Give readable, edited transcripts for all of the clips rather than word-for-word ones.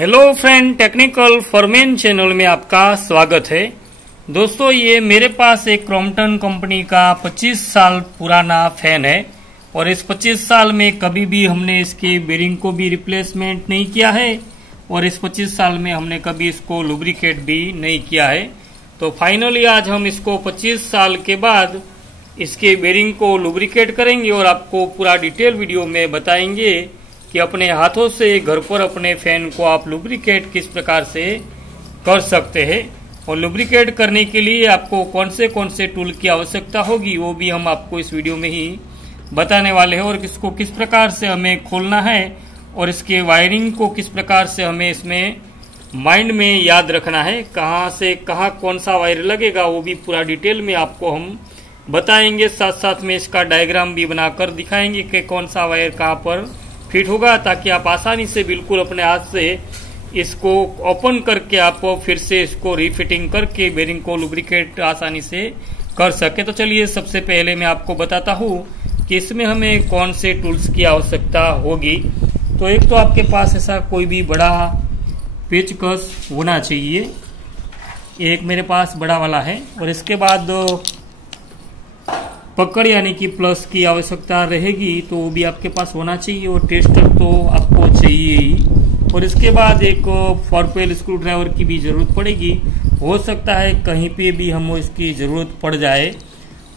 Hello friend, technical foreman channel में आपका स्वागत है। दोस्तों, ये मेरे पास एक क्रॉम्पटन कंपनी का 25 साल पुराना फैन है और इस 25 साल में कभी भी हमने इसके बेरिंग को भी रिप्लेसमेंट नहीं किया है और इस 25 साल में हमने कभी इसको लुब्रिकेट भी नहीं किया है। तो फाइनली आज हम इसको 25 साल के बाद इसके बेरिंग को लुब्रिकेट करेंगे और आपको पूरा डिटेल वीडियो में बताएंगे कि अपने हाथों से घर पर अपने फैन को आप लुब्रिकेट किस प्रकार से कर सकते हैं और लुब्रिकेट करने के लिए आपको कौन से टूल की आवश्यकता होगी वो भी हम आपको इस वीडियो में ही बताने वाले हैं और इसको किस प्रकार से हमें खोलना है और इसके वायरिंग को किस प्रकार से हमें इसमें माइंड में याद रखना है, कहाँ से कहाँ कौन सा वायर लगेगा वो भी पूरा डिटेल में आपको हम बताएंगे। साथ साथ में इसका डायग्राम भी बनाकर दिखाएंगे कि कौन सा वायर कहाँ पर फिट होगा, ताकि आप आसानी से बिल्कुल अपने हाथ से इसको ओपन करके आप फिर से इसको रीफिटिंग करके बेरिंग को लुब्रिकेट आसानी से कर सके। तो चलिए सबसे पहले मैं आपको बताता हूँ कि इसमें हमें कौन से टूल्स की आवश्यकता होगी। तो एक तो आपके पास ऐसा कोई भी बड़ा पेचकस होना चाहिए, एक मेरे पास बड़ा वाला है, और इसके बाद पकड़ यानी कि प्लस की आवश्यकता रहेगी तो वो भी आपके पास होना चाहिए और टेस्टर तो आपको चाहिए ही। और इसके बाद एक 4 स्क्रू ड्राइवर की भी जरूरत पड़ेगी, हो सकता है कहीं पे भी हमको इसकी जरूरत पड़ जाए।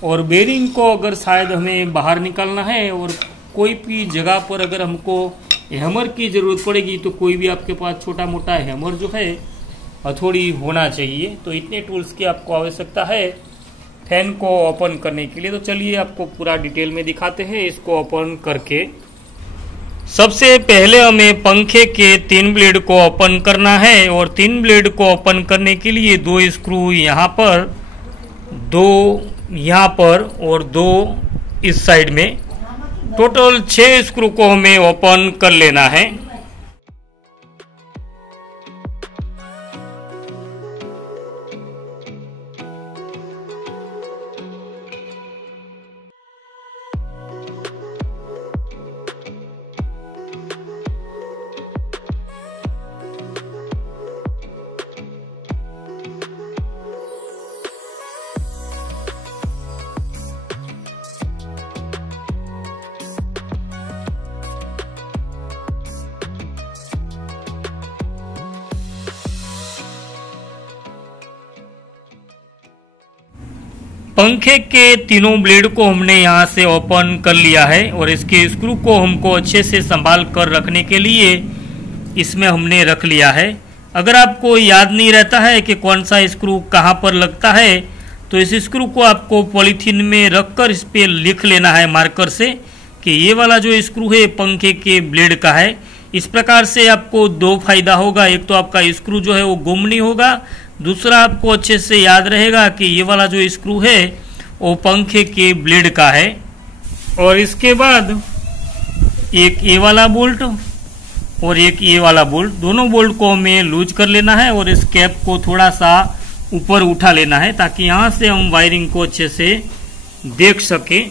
और बेरिंग को अगर शायद हमें बाहर निकालना है और कोई भी जगह पर अगर हमको हैमर की जरूरत पड़ेगी तो कोई भी आपके पास छोटा मोटा हैमर जो है हथौड़ी होना चाहिए। तो इतने टूल्स की आपको आवश्यकता है फैन को ओपन करने के लिए। तो चलिए आपको पूरा डिटेल में दिखाते हैं इसको ओपन करके। सबसे पहले हमें पंखे के 3 ब्लेड को ओपन करना है और 3 ब्लेड को ओपन करने के लिए 2 स्क्रू यहाँ पर, 2 यहाँ पर और 2 इस साइड में, टोटल 6 स्क्रू को हमें ओपन कर लेना है। पंखे के तीनों ब्लेड को हमने यहाँ से ओपन कर लिया है और इसके स्क्रू को हमको अच्छे से संभाल कर रखने के लिए इसमें हमने रख लिया है। अगर आपको याद नहीं रहता है कि कौन सा स्क्रू कहाँ पर लगता है तो इस स्क्रू को आपको पॉलीथीन में रखकर इस पे लिख लेना है मार्कर से कि ये वाला जो स्क्रू है पंखे के ब्लेड का है। इस प्रकार से आपको 2 फायदा होगा, एक तो आपका स्क्रू जो है वो गुम नहीं होगा, दूसरा आपको अच्छे से याद रहेगा कि ये वाला जो स्क्रू है वो पंखे के ब्लेड का है। और इसके बाद एक ये वाला बोल्ट और एक ये वाला बोल्ट, दोनों बोल्ट को हमें लूज कर लेना है और इस कैप को थोड़ा सा ऊपर उठा लेना है ताकि यहाँ से हम वायरिंग को अच्छे से देख सके।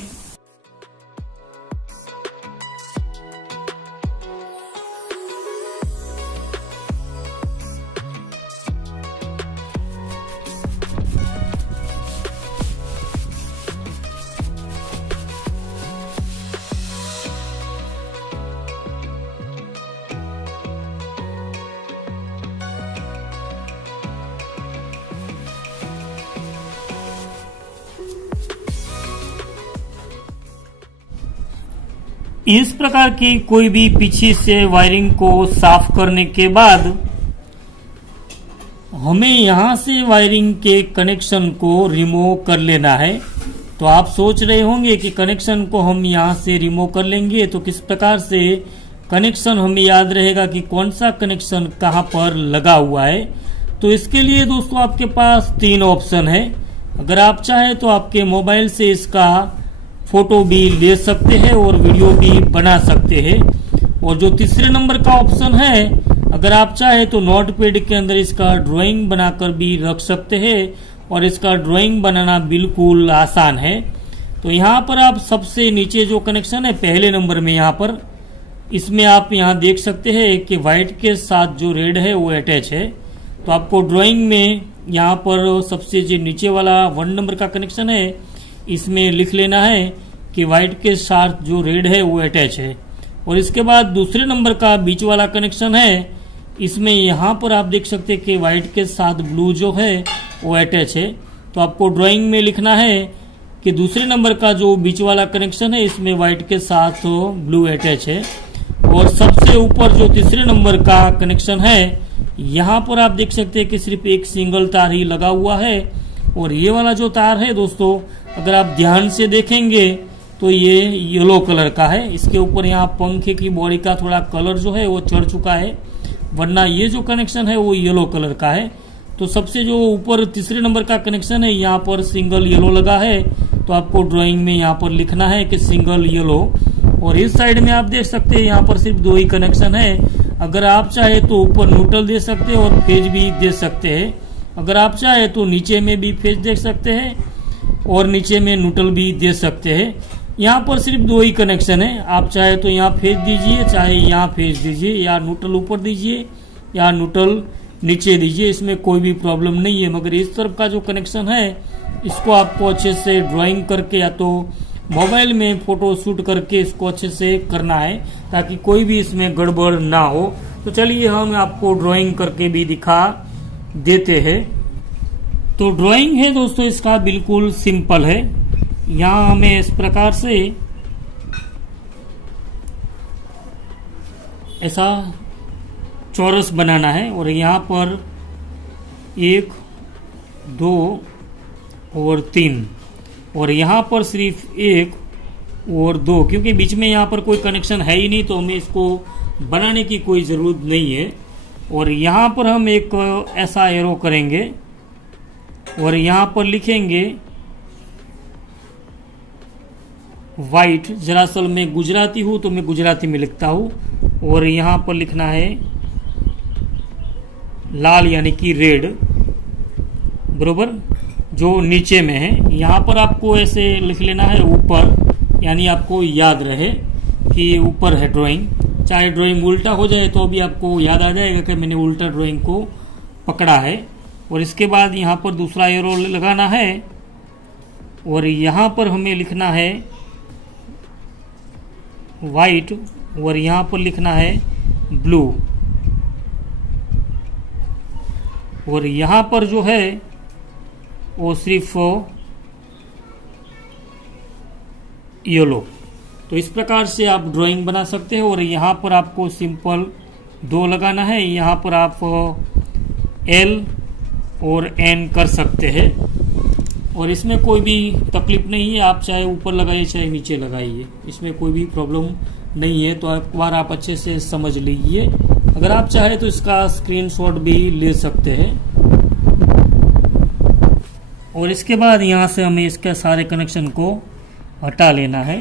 इस प्रकार की कोई भी पीछे से वायरिंग को साफ करने के बाद हमें यहां से वायरिंग के कनेक्शन को रिमूव कर लेना है। तो आप सोच रहे होंगे कि कनेक्शन को हम यहां से रिमूव कर लेंगे तो किस प्रकार से कनेक्शन हमें याद रहेगा कि कौन सा कनेक्शन कहां पर लगा हुआ है। तो इसके लिए दोस्तों आपके पास 3 ऑप्शन है। अगर आप चाहे तो आपके मोबाइल से इसका फोटो भी ले सकते हैं और वीडियो भी बना सकते हैं। और जो तीसरे नंबर का ऑप्शन है, अगर आप चाहे तो नोटपैड के अंदर इसका ड्राइंग बनाकर भी रख सकते हैं और इसका ड्राइंग बनाना बिल्कुल आसान है। तो यहाँ पर आप सबसे नीचे जो कनेक्शन है पहले नंबर में यहाँ पर इसमें आप यहाँ देख सकते हैं कि व्हाइट के साथ जो रेड है वो अटैच है। तो आपको ड्राइंग में यहाँ पर सबसे जो नीचे वाला 1 नंबर का कनेक्शन है इसमें लिख लेना है कि व्हाइट के साथ जो रेड है वो अटैच है। और इसके बाद दूसरे नंबर का बीच वाला कनेक्शन है, इसमें यहाँ पर आप देख सकते हैं कि व्हाइट के साथ ब्लू जो है वो अटैच है। तो आपको ड्राइंग में लिखना है कि दूसरे नंबर का जो बीच वाला कनेक्शन है इसमें व्हाइट के साथ ब्लू अटैच है। और सबसे ऊपर जो तीसरे नंबर का कनेक्शन है यहाँ पर आप देख सकते हैं कि सिर्फ एक सिंगल तार ही लगा हुआ है। और ये वाला जो तार है दोस्तों, अगर आप ध्यान से देखेंगे तो ये येलो कलर का है। इसके ऊपर यहाँ पंखे की बॉडी का थोड़ा कलर जो है वो चढ़ चुका है, वरना ये जो कनेक्शन है वो येलो कलर का है। तो सबसे जो ऊपर तीसरे नंबर का कनेक्शन है यहाँ पर सिंगल येलो लगा है। तो आपको ड्राइंग में यहाँ पर लिखना है कि सिंगल येलो। और इस साइड में आप देख सकते हैं यहाँ पर सिर्फ 2 ही कनेक्शन है। अगर आप चाहे तो ऊपर न्यूट्रल दे सकते हैं और फेज भी दे सकते हैं। अगर आप चाहे तो नीचे में भी फेज दे सकते हैं और नीचे में न्यूट्रल भी दे सकते हैं। यहाँ पर सिर्फ 2 ही कनेक्शन है। आप चाहे तो यहाँ फेज दीजिए, चाहे यहाँ फेज दीजिए, या न्यूट्रल ऊपर दीजिए या न्यूट्रल नीचे दीजिए, इसमें कोई भी प्रॉब्लम नहीं है। मगर इस तरफ का जो कनेक्शन है इसको आपको अच्छे से ड्राइंग करके या तो मोबाइल में फोटो शूट करके इसको अच्छे से करना है ताकि कोई भी इसमें गड़बड़ ना हो। तो चलिए हम आपको ड्राइंग करके भी दिखा देते हैं। तो ड्राइंग है दोस्तों इसका बिल्कुल सिंपल है। यहाँ हमें इस प्रकार से ऐसा चौरस बनाना है और यहाँ पर 1, 2 और 3 और यहाँ पर सिर्फ 1 और 2, क्योंकि बीच में यहाँ पर कोई कनेक्शन है ही नहीं तो हमें इसको बनाने की कोई ज़रूरत नहीं है। और यहाँ पर हम एक ऐसा एरो करेंगे और यहाँ पर लिखेंगे वाइट। दरअसल मैं गुजराती हूँ तो मैं गुजराती में लिखता हूँ। और यहाँ पर लिखना है लाल यानी कि रेड, बरोबर, जो नीचे में है। यहाँ पर आपको ऐसे लिख लेना है ऊपर, यानी आपको याद रहे कि ऊपर है ड्राइंग। चाहे ड्राइंग उल्टा हो जाए तो भी आपको याद आ जाएगा कि मैंने उल्टा ड्राइंग को पकड़ा है। और इसके बाद यहाँ पर दूसरा एरो लगाना है और यहाँ पर हमें लिखना है वाइट और यहाँ पर लिखना है ब्लू। और यहाँ पर जो है वो सिर्फ येलो। तो इस प्रकार से आप ड्राइंग बना सकते हैं। और यहाँ पर आपको सिंपल 2 लगाना है। यहाँ पर आप L और N कर सकते हैं और इसमें कोई भी तकलीफ नहीं है। आप चाहे ऊपर लगाइए चाहे नीचे लगाइए, इसमें कोई भी प्रॉब्लम नहीं है। तो एक बार आप अच्छे से समझ लीजिए। अगर आप चाहे तो इसका स्क्रीनशॉट भी ले सकते हैं। और इसके बाद यहाँ से हमें इसके सारे कनेक्शन को हटा लेना है।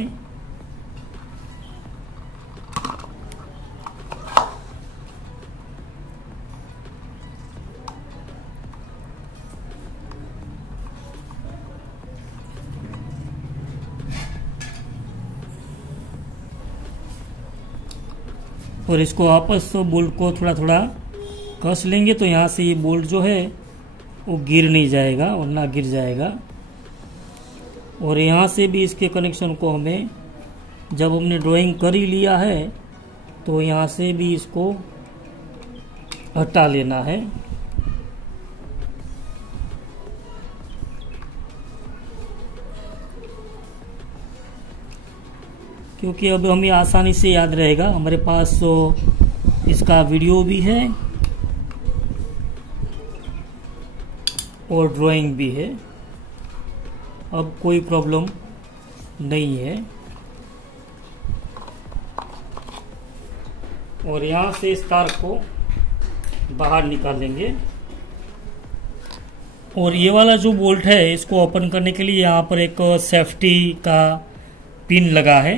और इसको आपस बोल्ट को थोड़ा थोड़ा कस लेंगे तो यहाँ से ये बोल्ट जो है वो गिर नहीं जाएगा, वरना गिर जाएगा। और यहाँ से भी इसके कनेक्शन को हमें, जब हमने ड्राइंग कर ही लिया है तो यहाँ से भी इसको हटा लेना है। क्योंकि अब हमें आसानी से याद रहेगा। हमारे पास तो इसका वीडियो भी है और ड्राइंग भी है, अब कोई प्रॉब्लम नहीं है। और यहाँ से इस तार को बाहर निकालेंगे। और ये वाला जो बोल्ट है इसको ओपन करने के लिए यहाँ पर एक सेफ्टी का पिन लगा है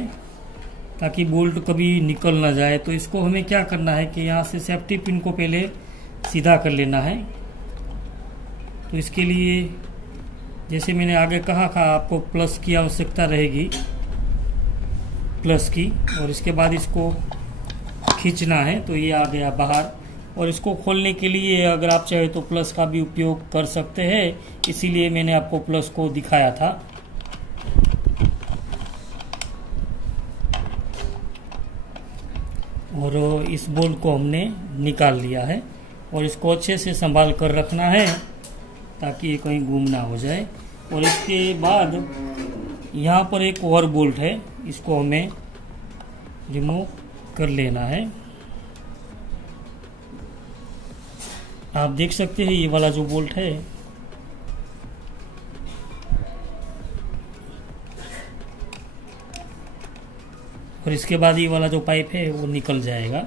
ताकि बोल्ट कभी निकल ना जाए। तो इसको हमें क्या करना है कि यहाँ से सेफ्टी पिन को पहले सीधा कर लेना है। तो इसके लिए जैसे मैंने आगे कहा था आपको प्लस की आवश्यकता रहेगी, प्लस की। और इसके बाद इसको खींचना है तो ये आ गया बाहर। और इसको खोलने के लिए अगर आप चाहे तो प्लस का भी उपयोग कर सकते हैं, इसीलिए मैंने आपको प्लस को दिखाया था। और इस बोल्ट को हमने निकाल लिया है और इसको अच्छे से संभाल कर रखना है ताकि ये कहीं गुम ना हो जाए। और इसके बाद यहाँ पर एक और बोल्ट है, इसको हमें रिमूव कर लेना है। आप देख सकते हैं ये वाला जो बोल्ट है और इसके बाद ये वाला जो पाइप है वो निकल जाएगा।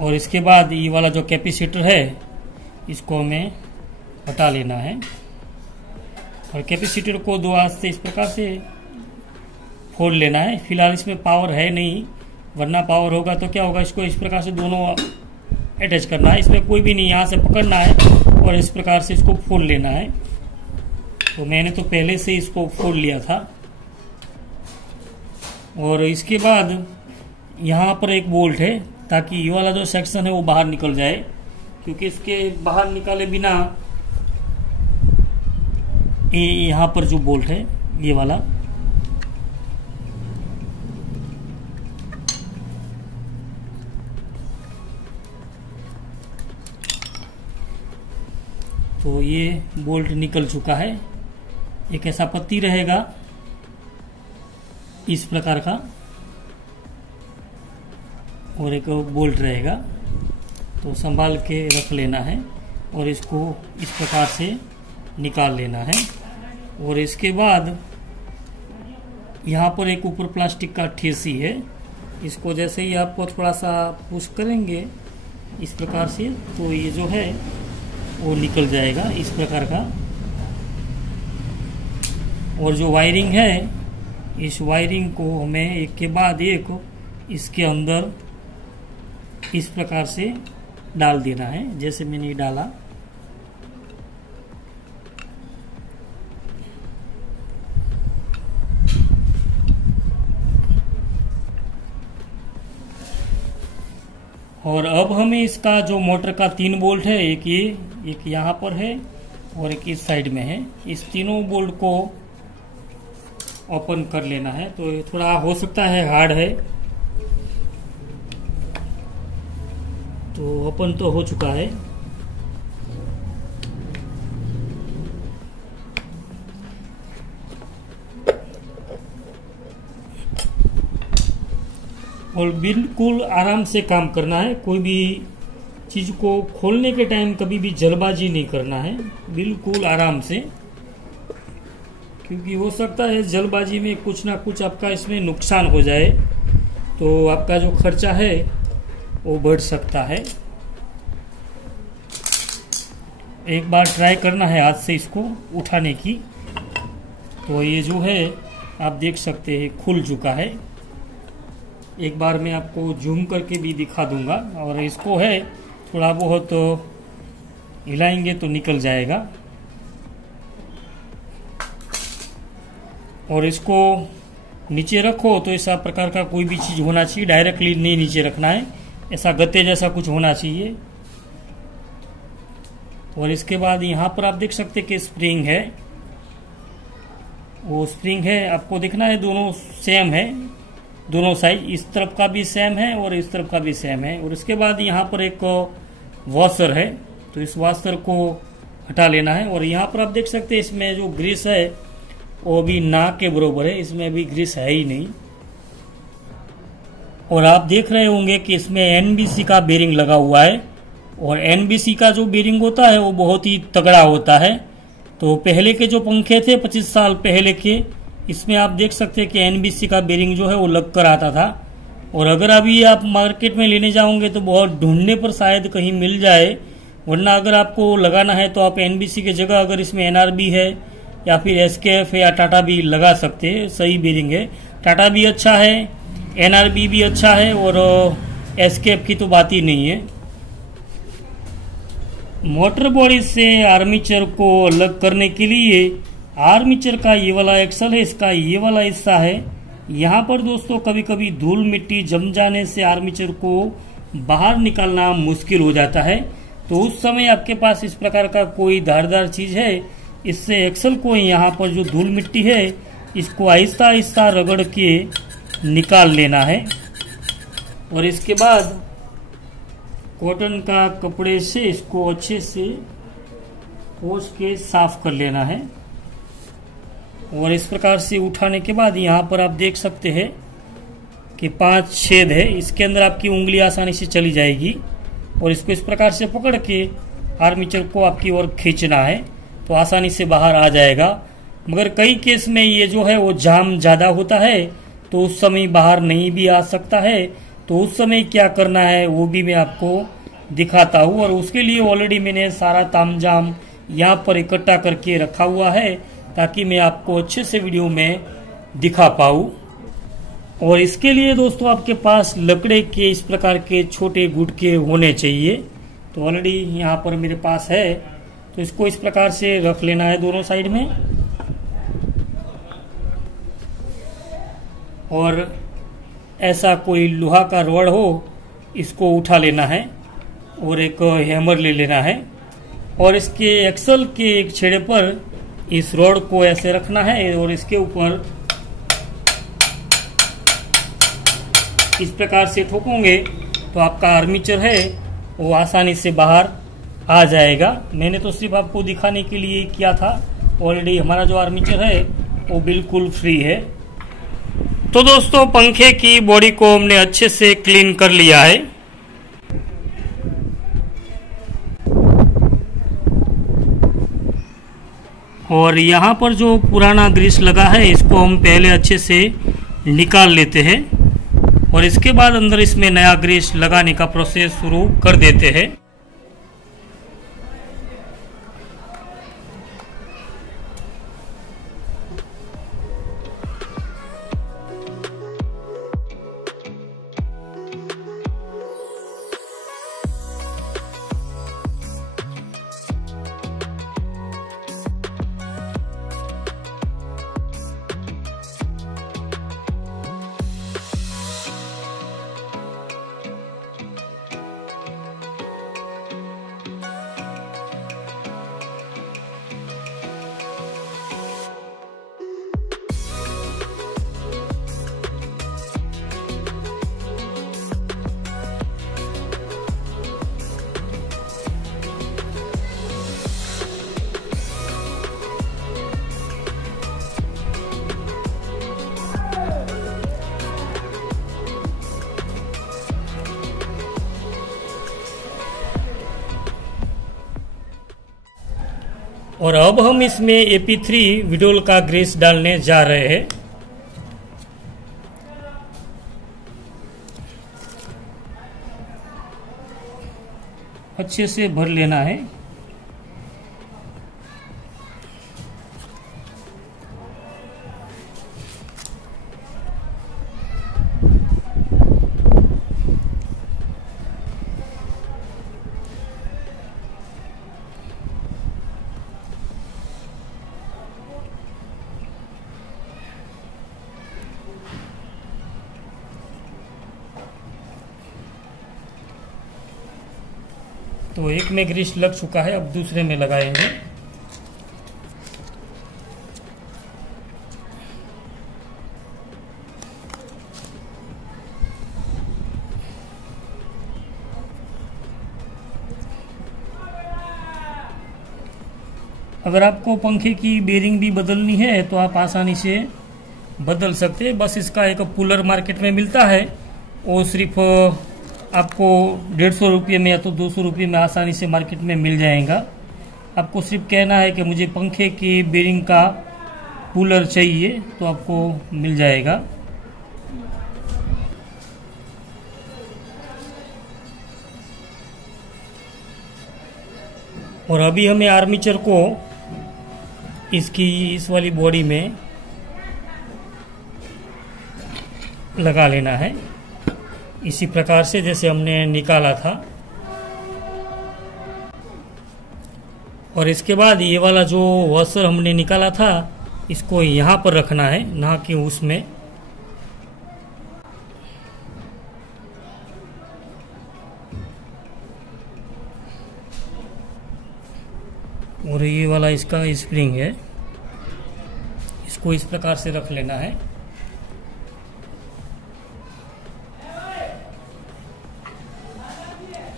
और इसके बाद ये वाला जो कैपेसिटर है इसको हमें हटा लेना है। और कैपेसिटर को दो हाथ से इस प्रकार से फोड़ लेना है। फिलहाल इसमें पावर है नहीं, वरना पावर होगा तो क्या होगा, इसको इस प्रकार से दोनों अटैच करना है। इसमें कोई भी नहीं, यहाँ से पकड़ना है और इस प्रकार से इसको फोड़ लेना है। तो मैंने तो पहले से इसको फोड़ लिया था। और इसके बाद यहाँ पर एक बोल्ट है ताकि ये वाला जो सेक्शन है वो बाहर निकल जाए, क्योंकि इसके बाहर निकाले बिना ये यहाँ पर जो बोल्ट है ये वाला, तो ये बोल्ट निकल चुका है। एक ऐसा पत्ती रहेगा इस प्रकार का और एक बोल्ट रहेगा, तो संभाल के रख लेना है और इसको इस प्रकार से निकाल लेना है। और इसके बाद यहाँ पर एक ऊपर प्लास्टिक का ठेसी है, इसको जैसे ही आपको थोड़ा सा पुश करेंगे इस प्रकार से तो ये जो है वो निकल जाएगा इस प्रकार का। और जो वायरिंग है इस वायरिंग को हमें एक के बाद एक इसके अंदर इस प्रकार से डाल देना है, जैसे मैंने डाला। और अब हमें इसका जो मोटर का 3 बोल्ट है, एक ये, एक यहाँ पर है और एक इस साइड में है, इस तीनों बोल्ट को ओपन कर लेना है। तो ये थोड़ा हो सकता है हार्ड है, तो ओपन तो हो चुका है। और बिल्कुल आराम से काम करना है, कोई भी चीज को खोलने के टाइम कभी भी जल्दबाजी नहीं करना है, बिल्कुल आराम से, क्योंकि हो सकता है जल्दबाजी में कुछ ना कुछ आपका इसमें नुकसान हो जाए, तो आपका जो खर्चा है वो बढ़ सकता है। एक बार ट्राई करना है हाथ से इसको उठाने की। तो ये जो है आप देख सकते हैं खुल चुका है। एक बार मैं आपको जूम करके भी दिखा दूंगा। और इसको है थोड़ा बहुत हिलाएंगे तो निकल जाएगा। और इसको नीचे रखो तो ऐसा प्रकार का कोई भी चीज होना चाहिए, डायरेक्टली नहीं नीचे रखना है, ऐसा गत्ते जैसा कुछ होना चाहिए। और इसके बाद यहाँ पर आप देख सकते हैं कि स्प्रिंग है, वो स्प्रिंग है, आपको देखना है दोनों सेम है, दोनों साइड, इस तरफ का भी सेम है और इस तरफ का भी सेम है। और इसके बाद यहाँ पर एक वॉशर है, तो इस वॉशर को हटा लेना है। और यहाँ पर आप देख सकते हैं इसमें जो ग्रीस है वो भी ना के बराबर है, इसमें भी ग्रीस है ही नहीं। और आप देख रहे होंगे कि इसमें एनबीसी का बेरिंग लगा हुआ है, और एनबीसी का जो बेरिंग होता है वो बहुत ही तगड़ा होता है। तो पहले के जो पंखे थे 25 साल पहले के, इसमें आप देख सकते हैं कि एनबीसी का बेरिंग जो है वो लग कर आता था। और अगर अभी आप मार्केट में लेने जाओगे तो बहुत ढूंढने पर शायद कहीं मिल जाए, वरना अगर आपको लगाना है तो आप एनबीसी की जगह अगर इसमें एनआरबी है या फिर एसकेएफ या टाटा भी लगा सकते हैं, सही बेरिंग है। टाटा भी अच्छा है, एनआरबी भी अच्छा है, और एसकेएफ की तो बात ही नहीं है। मोटर बॉडी से आर्मीचर को अलग करने के लिए आर्मीचर का ये वाला एक्सल है, इसका ये वाला हिस्सा है यहाँ पर दोस्तों कभी कभी धूल मिट्टी जम जाने से आर्मेचर को बाहर निकालना मुश्किल हो जाता है। तो उस समय आपके पास इस प्रकार का कोई धारदार चीज है, इससे एक्सल को यहाँ पर जो धूल मिट्टी है इसको आहिस्ता आहिस्ता रगड़ के निकाल लेना है। और इसके बाद कॉटन का कपड़े से इसको अच्छे से पोंछ के साफ कर लेना है। और इस प्रकार से उठाने के बाद यहाँ पर आप देख सकते हैं कि 5 छेद है, इसके अंदर आपकी उंगली आसानी से चली जाएगी। और इसको इस प्रकार से पकड़ के आर्मेचर को आपकी ओर खींचना है तो आसानी से बाहर आ जाएगा। मगर कई केस में ये जो है वो जाम ज़्यादा होता है तो उस समय बाहर नहीं भी आ सकता है। तो उस समय क्या करना है वो भी मैं आपको दिखाता हूँ। और उसके लिए ऑलरेडी मैंने सारा तामझाम यहाँ पर इकट्ठा करके रखा हुआ है ताकि मैं आपको अच्छे से वीडियो में दिखा पाऊँ। और इसके लिए दोस्तों आपके पास लकड़े के इस प्रकार के छोटे गुटके होने चाहिए। तो ऑलरेडी यहाँ पर मेरे पास है, तो इसको इस प्रकार से रख लेना है दोनों साइड में। और ऐसा कोई लोहा का रॉड हो इसको उठा लेना है और एक हैमर ले लेना है और इसके एक्सल के एक छेड़े पर इस रॉड को ऐसे रखना है और इसके ऊपर इस प्रकार से ठोकोगे तो आपका आर्मेचर है वो आसानी से बाहर आ जाएगा। मैंने तो सिर्फ आपको दिखाने के लिए किया था, ऑलरेडी हमारा जो आर्मेचर है वो बिल्कुल फ्री है। तो दोस्तों पंखे की बॉडी को हमने अच्छे से क्लीन कर लिया है। और यहाँ पर जो पुराना ग्रीस लगा है इसको हम पहले अच्छे से निकाल लेते हैं और इसके बाद अंदर इसमें नया ग्रीस लगाने का प्रोसेस शुरू कर देते हैं। और अब हम इसमें AP3 विडोल का ग्रीस डालने जा रहे हैं। अच्छे से भर लेना है। तो एक में ग्रीस लग चुका है, अब दूसरे में लगाएंगे। अगर आपको पंखे की बेरिंग भी बदलनी है तो आप आसानी से बदल सकते हैं। बस इसका एक पुलर मार्केट में मिलता है, वो सिर्फ आपको 150 रुपये में या तो 200 रुपये में आसानी से मार्केट में मिल जाएगा। आपको सिर्फ कहना है कि मुझे पंखे की बेरिंग का पुलर चाहिए तो आपको मिल जाएगा। और अभी हमें आर्मेचर को इसकी इस वाली बॉडी में लगा लेना है, इसी प्रकार से जैसे हमने निकाला था। और इसके बाद ये वाला जो वॉशर हमने निकाला था इसको यहाँ पर रखना है, ना कि उसमें। और ये वाला इसका स्प्रिंग है, इसको इस प्रकार से रख लेना है।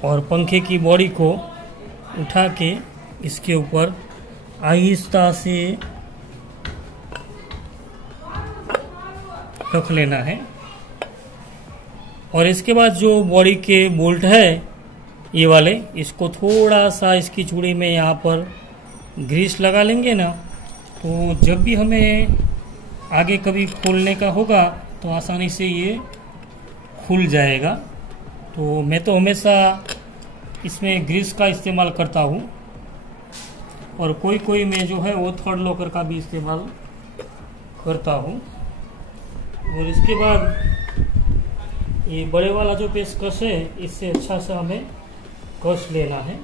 और पंखे की बॉडी को उठा के इसके ऊपर आहिस्ता से रख लेना है। और इसके बाद जो बॉडी के बोल्ट है ये वाले, इसको थोड़ा सा इसकी चूड़ी में यहाँ पर ग्रीस लगा लेंगे ना, तो जब भी हमें आगे कभी खोलने का होगा तो आसानी से ये खुल जाएगा। तो मैं तो हमेशा इसमें ग्रीस का इस्तेमाल करता हूँ, और कोई कोई मैं जो है वो थर्ड लॉकर का भी इस्तेमाल करता हूँ। और इसके बाद ये बड़े वाला जो पेचकस है इससे अच्छा सा हमें कस लेना है।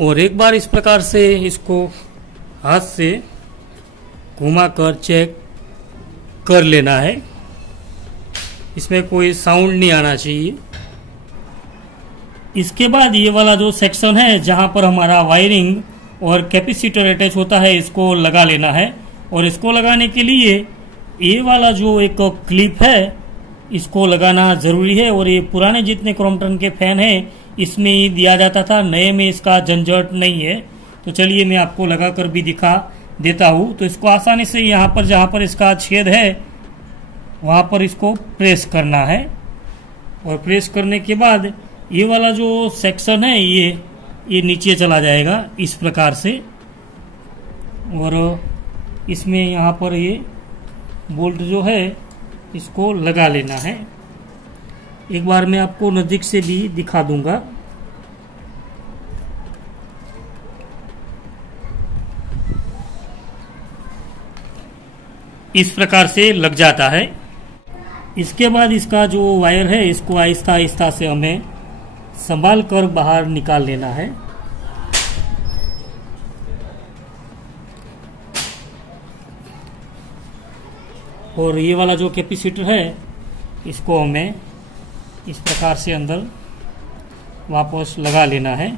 और एक बार इस प्रकार से इसको हाथ से घुमाकर चेक कर लेना है, इसमें कोई साउंड नहीं आना चाहिए। इसके बाद ये वाला जो सेक्शन है जहां पर हमारा वायरिंग और कैपेसिटर अटैच होता है इसको लगा लेना है। और इसको लगाने के लिए ये वाला जो एक क्लिप है इसको लगाना जरूरी है। और ये पुराने जितने क्रॉम्पटन के फैन हैं इसमें ही दिया जाता था, नए में इसका झंझट नहीं है। तो चलिए मैं आपको लगाकर भी दिखा देता हूँ। तो इसको आसानी से यहाँ पर जहाँ पर इसका छेद है वहाँ पर इसको प्रेस करना है। और प्रेस करने के बाद ये वाला जो सेक्शन है ये नीचे चला जाएगा इस प्रकार से। और इसमें यहाँ पर ये बोल्ट जो है इसको लगा लेना है। एक बार मैं आपको नज़दीक से भी दिखा दूंगा। इस प्रकार से लग जाता है। इसके बाद इसका जो वायर है इसको आहिस्ता आहिस्ता से हमें संभाल कर बाहर निकाल लेना है। और ये वाला जो कैपेसिटर है इसको हमें इस प्रकार से अंदर वापस लगा लेना है।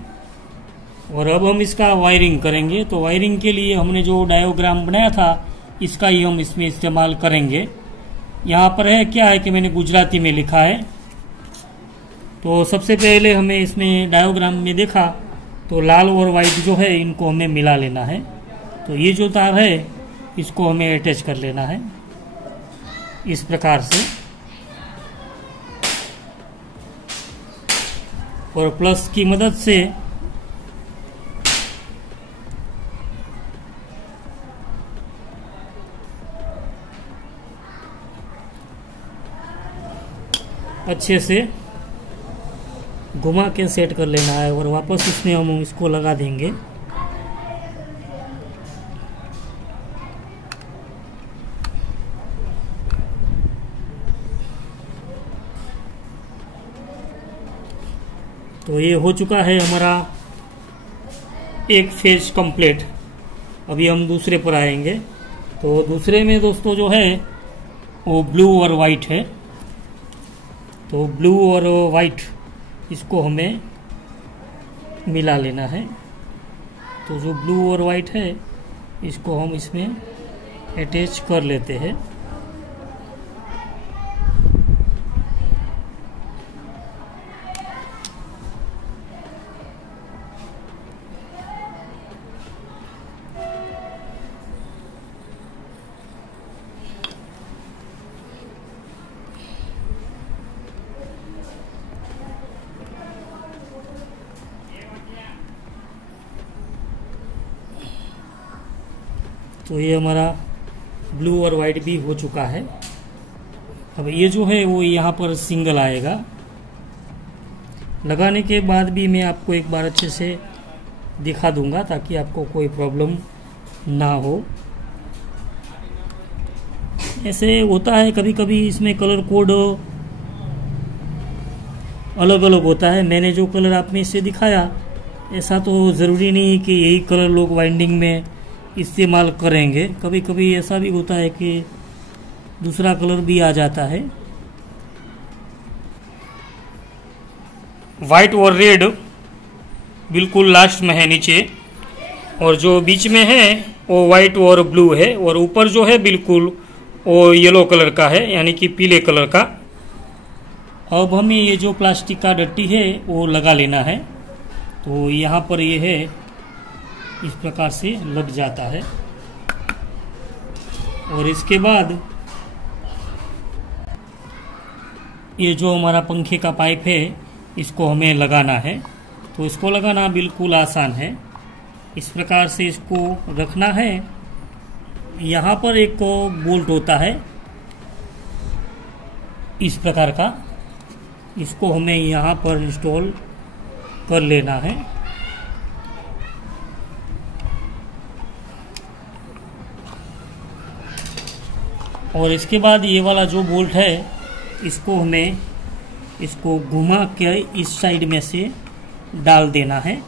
और अब हम इसका वायरिंग करेंगे। तो वायरिंग के लिए हमने जो डायोग्राम बनाया था इसका ही हम इसमें इस्तेमाल करेंगे। यहाँ पर है क्या है कि मैंने गुजराती में लिखा है। तो सबसे पहले हमें इसमें डायोग्राम में देखा तो लाल और वाइट जो है इनको हमें मिला लेना है। तो ये जो तार है इसको हमें अटैच कर लेना है इस प्रकार से। और प्लस की मदद से अच्छे से घुमा के सेट कर लेना है। और वापस इसमें हम इसको लगा देंगे। तो ये हो चुका है हमारा एक फेज कंप्लीट। अभी हम दूसरे पर आएंगे। तो दूसरे में दोस्तों जो है वो ब्लू और वाइट है। तो ब्लू और वाइट इसको हमें मिला लेना है। तो जो ब्लू और वाइट है इसको हम इसमें अटैच कर लेते हैं। तो ये हमारा ब्लू और वाइट भी हो चुका है। अब ये जो है वो यहाँ पर सिंगल आएगा। लगाने के बाद भी मैं आपको एक बार अच्छे से दिखा दूंगा ताकि आपको कोई प्रॉब्लम ना हो। ऐसे होता है कभी कभी इसमें कलर कोड अलग अलग होता है। मैंने जो कलर आप में इसे दिखाया ऐसा तो ज़रूरी नहीं कि यही कलर लोग वाइंडिंग में इस्तेमाल करेंगे। कभी कभी ऐसा भी होता है कि दूसरा कलर भी आ जाता है। वाइट और रेड बिल्कुल लास्ट में है नीचे, और जो बीच में है वो वाइट और ब्लू है, और ऊपर जो है बिल्कुल वो येलो कलर का है, यानी कि पीले कलर का। अब हमें ये जो प्लास्टिक का डट्टी है वो लगा लेना है। तो यहाँ पर ये है, इस प्रकार से लग जाता है। और इसके बाद ये जो हमारा पंखे का पाइप है इसको हमें लगाना है। तो इसको लगाना बिल्कुल आसान है। इस प्रकार से इसको रखना है। यहाँ पर एक बोल्ट होता है इस प्रकार का, इसको हमें यहाँ पर इंस्टॉल कर लेना है। और इसके बाद ये वाला जो बोल्ट है इसको हमें इसको घुमा के इस साइड में से डाल देना है।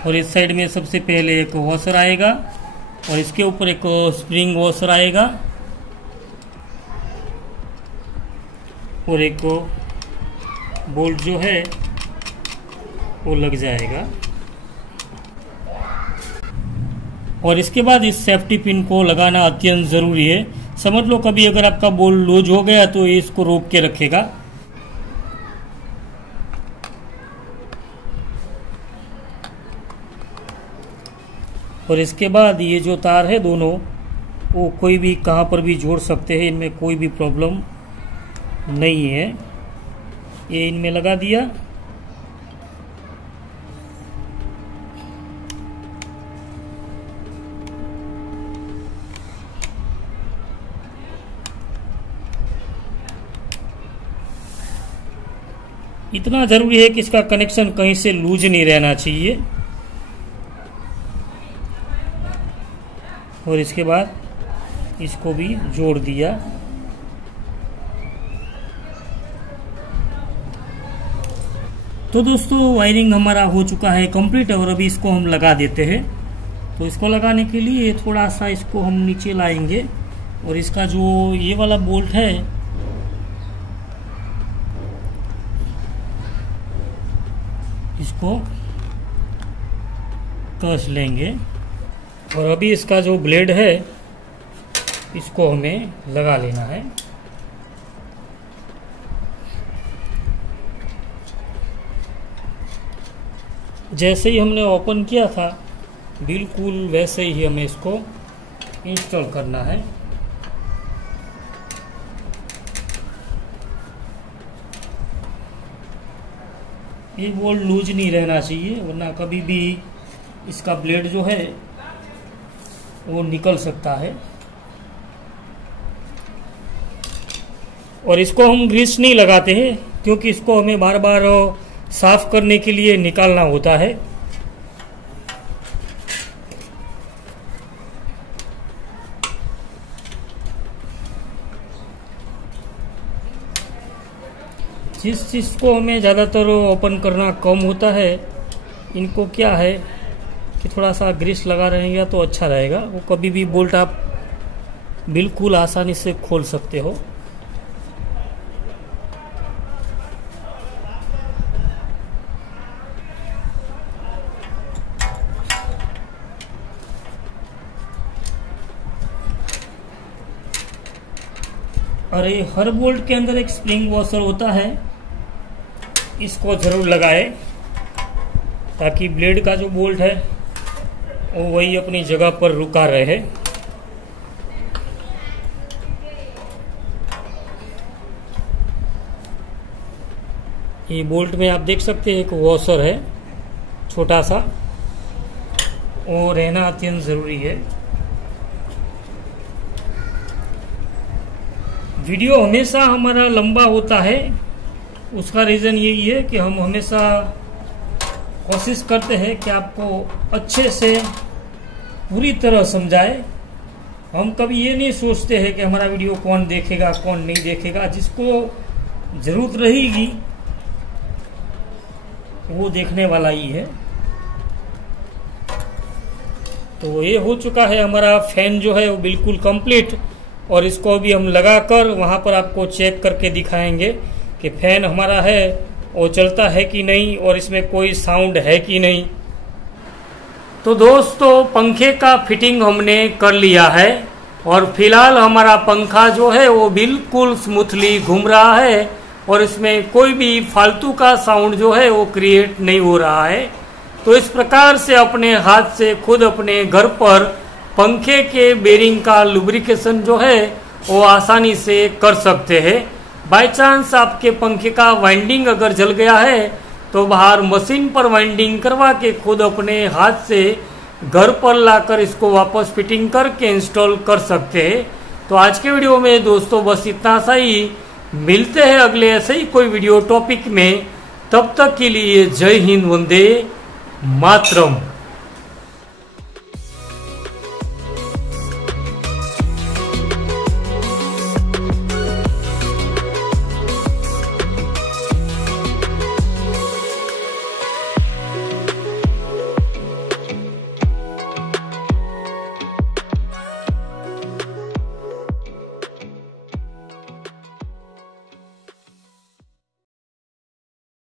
और इस साइड में सबसे पहले एक वॉशर आएगा और इसके ऊपर एक स्प्रिंग वॉशर आएगा और एक बोल्ट जो है वो लग जाएगा। और इसके बाद इस सेफ्टी पिन को लगाना अत्यंत ज़रूरी है। समझ लो कभी अगर आपका बोल्ट लूज हो गया तो ये इसको रोक के रखेगा। और इसके बाद ये जो तार है दोनों, वो कोई भी कहाँ पर भी जोड़ सकते हैं, इनमें कोई भी प्रॉब्लम नहीं है। ये इनमें लगा दिया। इतना ज़रूरी है कि इसका कनेक्शन कहीं से लूज नहीं रहना चाहिए। और इसके बाद इसको भी जोड़ दिया। तो दोस्तों वायरिंग हमारा हो चुका है कंप्लीट, और अभी इसको हम लगा देते हैं। तो इसको लगाने के लिए थोड़ा सा इसको हम नीचे लाएंगे और इसका जो ये वाला बोल्ट है इसको कस लेंगे। और अभी इसका जो ब्लेड है इसको हमें लगा लेना है। जैसे ही हमने ओपन किया था बिल्कुल वैसे ही हमें इसको इंस्टॉल करना है। ये बोल्ट लूज नहीं रहना चाहिए, वरना कभी भी इसका ब्लेड जो है वो निकल सकता है। और इसको हम ग्रीस नहीं लगाते हैं क्योंकि इसको हमें बार बार साफ करने के लिए निकालना होता है। जिस चीज़ को हमें ज़्यादातर ओपन करना कम होता है, इनको क्या है कि थोड़ा सा ग्रीस लगा रहेगा तो अच्छा रहेगा। वो कभी भी बोल्ट आप बिल्कुल आसानी से खोल सकते हो। अरे हर बोल्ट के अंदर एक स्प्रिंग वॉशर होता है, इसको जरूर लगाए ताकि ब्लेड का जो बोल्ट है वो वही अपनी जगह पर रुका रहे। ये बोल्ट में आप देख सकते हैं एक वॉशर है छोटा सा, वो रहना अत्यंत जरूरी है। वीडियो हमेशा हमारा लंबा होता है, उसका रीज़न यही है कि हम हमेशा कोशिश करते हैं कि आपको अच्छे से पूरी तरह समझाए। हम कभी ये नहीं सोचते हैं कि हमारा वीडियो कौन देखेगा कौन नहीं देखेगा। जिसको ज़रूरत रहेगी वो देखने वाला ही है। तो ये हो चुका है हमारा फैन जो है वो बिल्कुल कंप्लीट, और इसको भी हम लगाकर वहां पर आपको चेक करके दिखाएंगे कि फैन हमारा है वो चलता है कि नहीं और इसमें कोई साउंड है कि नहीं। तो दोस्तों पंखे का फिटिंग हमने कर लिया है और फिलहाल हमारा पंखा जो है वो बिल्कुल स्मूथली घूम रहा है और इसमें कोई भी फालतू का साउंड जो है वो क्रिएट नहीं हो रहा है। तो इस प्रकार से अपने हाथ से खुद अपने घर पर पंखे के बेरिंग का लुब्रिकेशन जो है वो आसानी से कर सकते हैं। बाय चांस आपके पंखे का वाइंडिंग अगर जल गया है तो बाहर मशीन पर वाइंडिंग करवा के खुद अपने हाथ से घर पर लाकर इसको वापस फिटिंग करके इंस्टॉल कर सकते हैं। तो आज के वीडियो में दोस्तों बस इतना सा ही, मिलते हैं अगले ऐसे ही कोई वीडियो टॉपिक में। तब तक के लिए जय हिंद, वंदे मातरम।